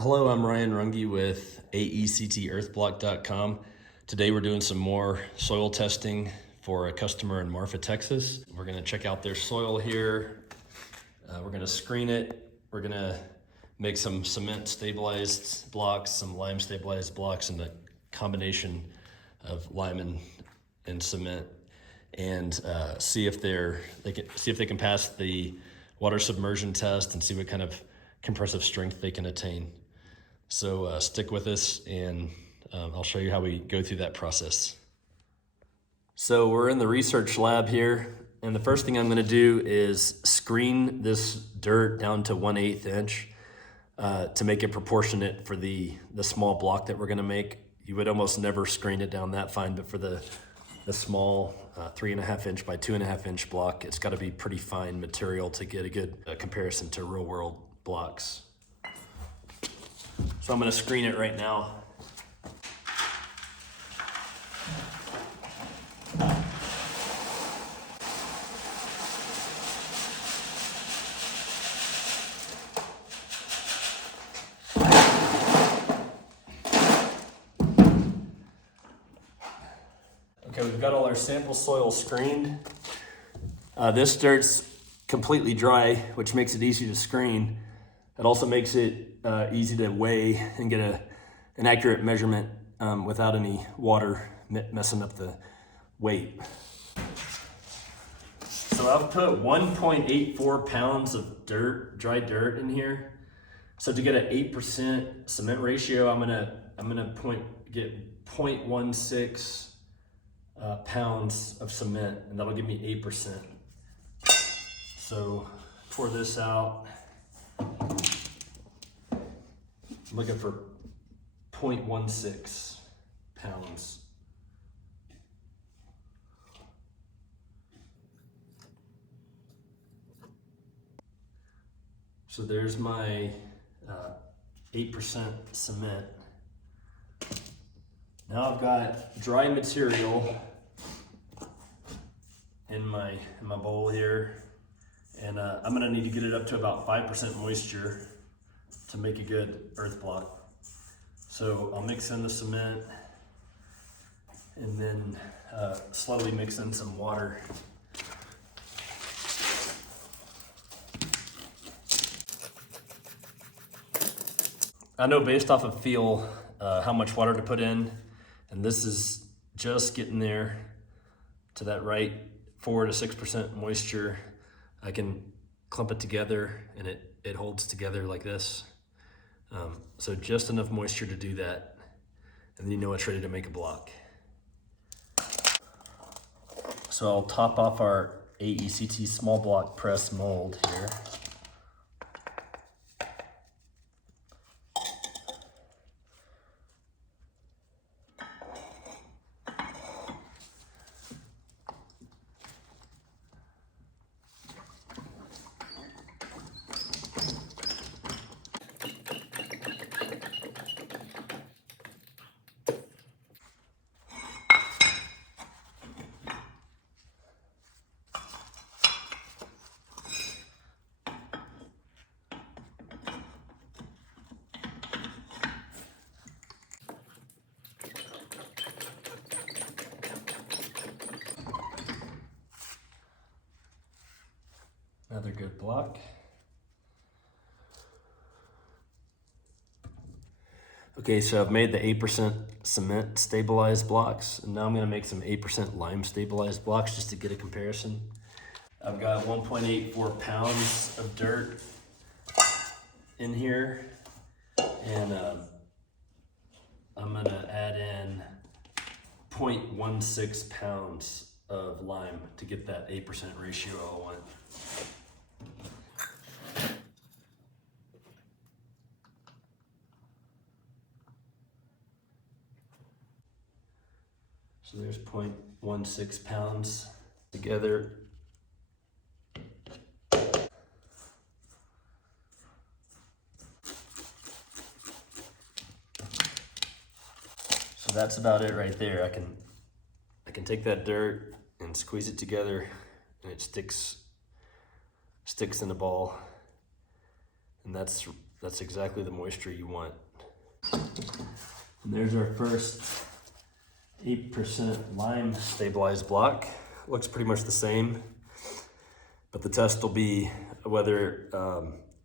Hello, I'm Ryan Runge with AECTEarthblock.com. Today we're doing some more soil testing for a customer in Marfa, Texas. We're gonna check out their soil here. We're gonna screen it. We're gonna make some cement stabilized blocks, some lime stabilized blocks, and a combination of lime and cement, and see if they can pass the water submersion test and see what kind of compressive strength they can attain. So stick with us, and I'll show you how we go through that process. So we're in the research lab here, and the first thing I'm going to do is screen this dirt down to 1/8 inch to make it proportionate for the small block that we're going to make. You would almost never screen it down that fine, but for the small 3.5 inch by 2.5 inch block, it's got to be pretty fine material to get a good comparison to real world blocks. So I'm going to screen it right now. Okay, we've got all our sample soil screened. This dirt's completely dry, which makes it easy to screen. It also makes it easy to weigh and get an accurate measurement without any water messing up the weight. So I've put 1.84 pounds of dirt, dry dirt in here. So to get an 8% cement ratio, I'm gonna get 0.16 pounds of cement, and that'll give me 8%. So pour this out. I'm looking for 0.16 pounds. So there's my 8% cement. Now I've got dry material in my bowl here, and I'm gonna need to get it up to about 5% moisture to make a good earth block. So I'll mix in the cement and then slowly mix in some water. I know based off of feel how much water to put in, and this is just getting there to that right 4 to 6% moisture. I can clump it together and it holds together like this. So just enough moisture to do that, and then you know it's ready to make a block. So I'll top off our AECT small block press mold here. Another good block. Okay, so I've made the 8% cement stabilized blocks, and now I'm gonna make some 8% lime stabilized blocks just to get a comparison. I've got 1.84 pounds of dirt in here, and I'm gonna add in 0.16 pounds of lime to get that 8% ratio I want. So there's 0.16 pounds together. So that's about it right there. I can take that dirt and squeeze it together, and it sticks in a ball, and that's That's exactly the moisture you want. And there's our first 8% lime stabilized block. Looks pretty much the same, but the test will be whether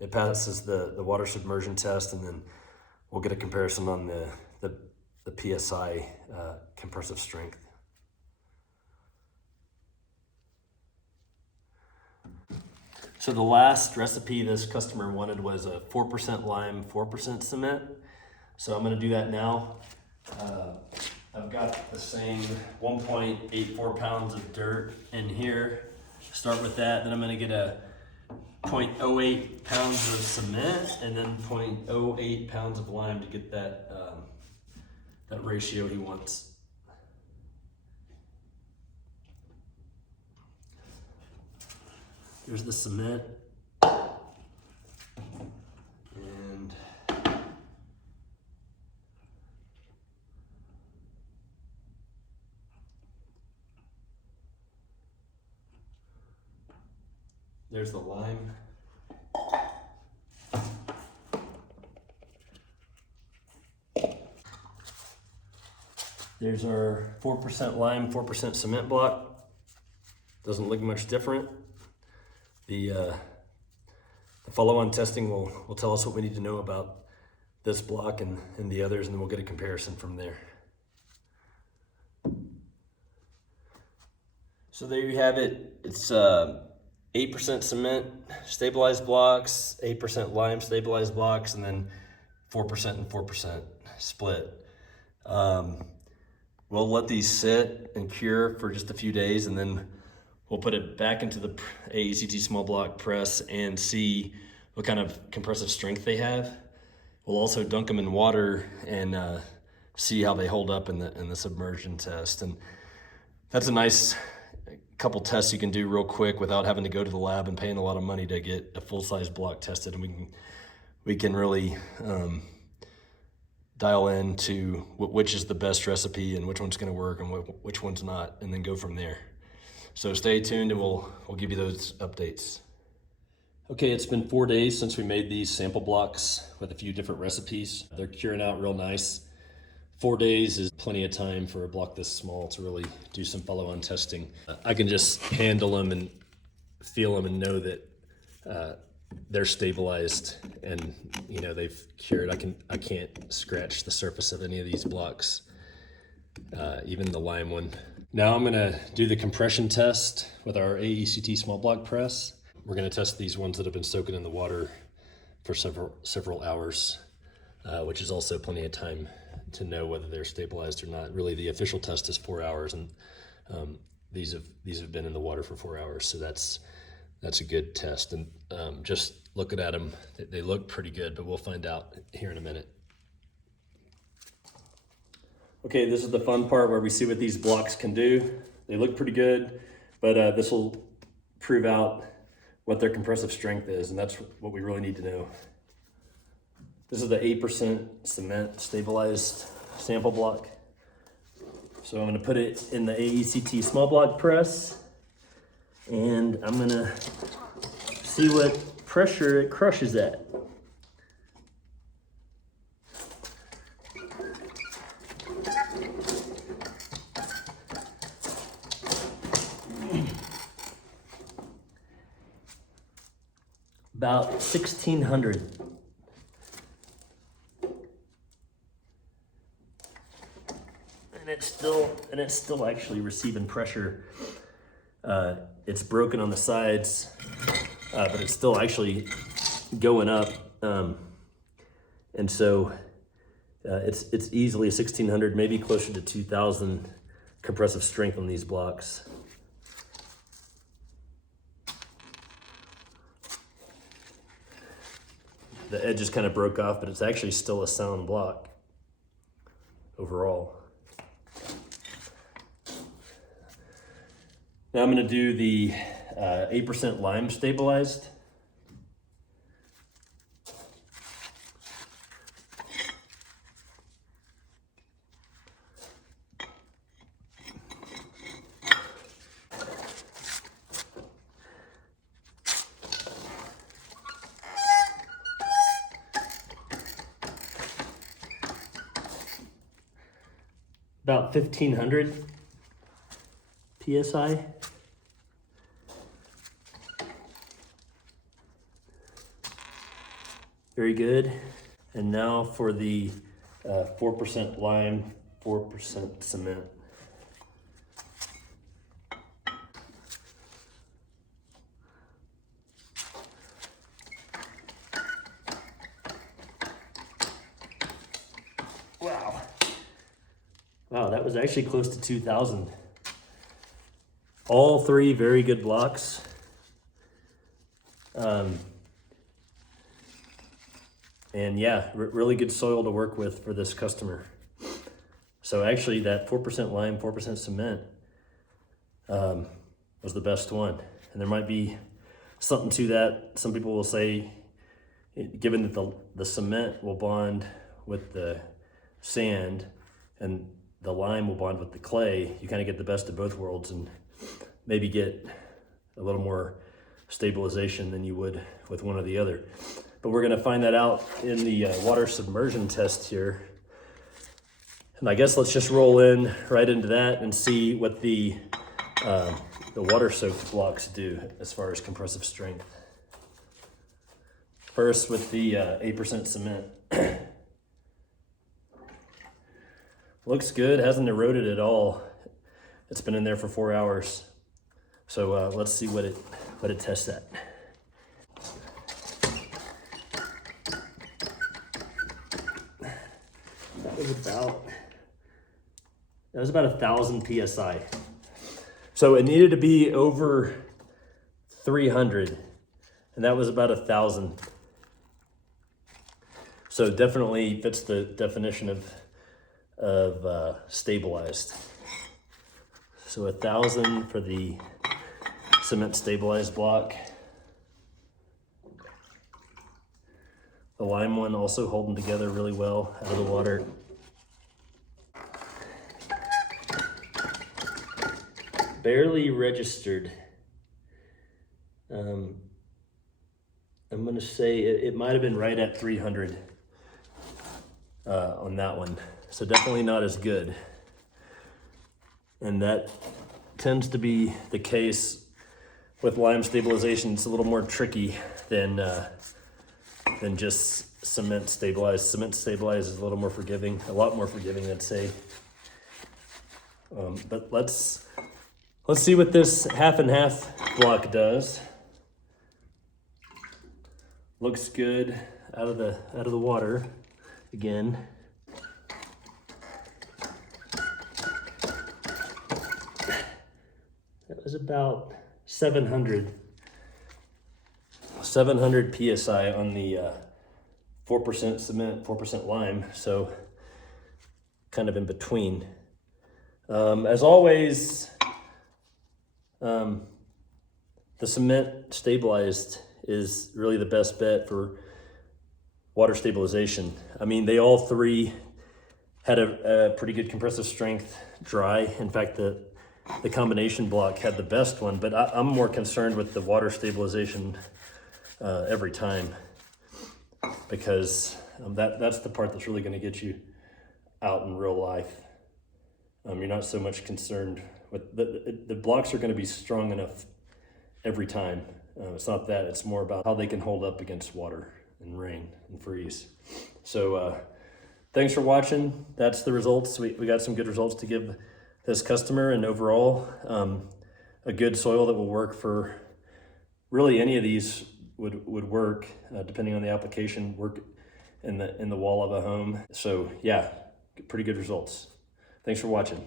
it passes the water submersion test, and then we'll get a comparison on the PSI compressive strength. So the last recipe this customer wanted was a 4% lime, 4% cement. So I'm gonna do that now. I've got the same 1.84 pounds of dirt in here. Start with that, then I'm gonna get a 0.08 pounds of cement and then 0.08 pounds of lime to get that, that ratio he wants. Here's the cement. And there's the lime. There's our 4% lime, 4% cement block. Doesn't look much different. The follow-on testing will tell us what we need to know about this block and the others, and then we'll get a comparison from there. So there you have it. It's 8% cement stabilized blocks, 8% lime stabilized blocks, and then 4% and 4% split. We'll let these sit and cure for just a few days, and then we'll put it back into the AECT small block press and see what kind of compressive strength they have. We'll also dunk them in water and see how they hold up in the submersion test. And that's a nice couple tests you can do real quick without having to go to the lab and paying a lot of money to get a full-size block tested. And we can really dial in to which is the best recipe and which one's gonna work and which one's not, and then go from there. So stay tuned and we'll give you those updates. Okay, it's been 4 days since we made these sample blocks with a few different recipes. They're curing out real nice. 4 days is plenty of time for a block this small to really do some follow-on testing. I can just handle them and feel them and know that they're stabilized and they've cured. I can't scratch the surface of any of these blocks, even the lime one. Now I'm gonna do the compression test with our AECT small block press. We're gonna test these ones that have been soaking in the water for several hours, which is also plenty of time to know whether they're stabilized or not. Really, the official test is 4 hours, and these have been in the water for 4 hours, so that's a good test. And just looking at them, they look pretty good, but we'll find out here in a minute. Okay, this is the fun part where we see what these blocks can do. They look pretty good, but this will prove out what their compressive strength is, and that's what we really need to know. This is the 8% cement stabilized sample block. So I'm gonna put it in the AECT small block press, and I'm gonna see what pressure it crushes at. About 1600. And it's still actually receiving pressure. It's broken on the sides, but it's still actually going up. And so it's easily 1600, maybe closer to 2000 compressive strength on these blocks. The edge just kind of broke off, but it's actually still a sound block overall. Now I'm going to do the 8% lime stabilized. about 1500 PSI. Very good. And now for the 4% lime, 4% cement. Wow. Wow, that was actually close to 2,000. All three very good blocks. And yeah, really good soil to work with for this customer. So actually that 4% lime, 4% cement was the best one. And there might be something to that. Some people will say, given that the cement will bond with the sand and the lime will bond with the clay, you kind of get the best of both worlds and maybe get a little more stabilization than you would with one or the other. But we're gonna find that out in the water submersion test here. And I guess let's just roll in right into that and see what the water soaked blocks do as far as compressive strength. First with the 8% cement. Looks good, hasn't eroded at all. It's been in there for 4 hours. So let's see what it tests at. That was about 1,000 PSI. So it needed to be over 300, and that was about 1,000. So definitely fits the definition of stabilized. So 1,000 for the cement stabilized block. The lime one also holding together really well out of the water. Barely registered. I'm gonna say it might have been right at 300 on that one. So definitely not as good. And that tends to be the case with lime stabilization. It's a little more tricky than just cement stabilized. Cement stabilized is a little more forgiving, a lot more forgiving, I'd say. But let's see what this half and half block does. Looks good out of the water again. That was about 700 PSI on the 4% cement, 4% lime. So kind of in between. As always, the cement stabilized is really the best bet for water stabilization. I mean, they all three had a pretty good compressive strength dry. In fact, the combination block had the best one, but I'm more concerned with the water stabilization every time, because that's the part that's really going to get you out in real life. You're not so much concerned with the blocks are going to be strong enough every time. It's not that, it's more about how they can hold up against water and rain and freeze. So thanks for watching. That's the results. We got some good results to give this customer, and overall a good soil that will work for really any of these would work depending on the application, work in the wall of a home. So yeah, pretty good results. Thanks for watching.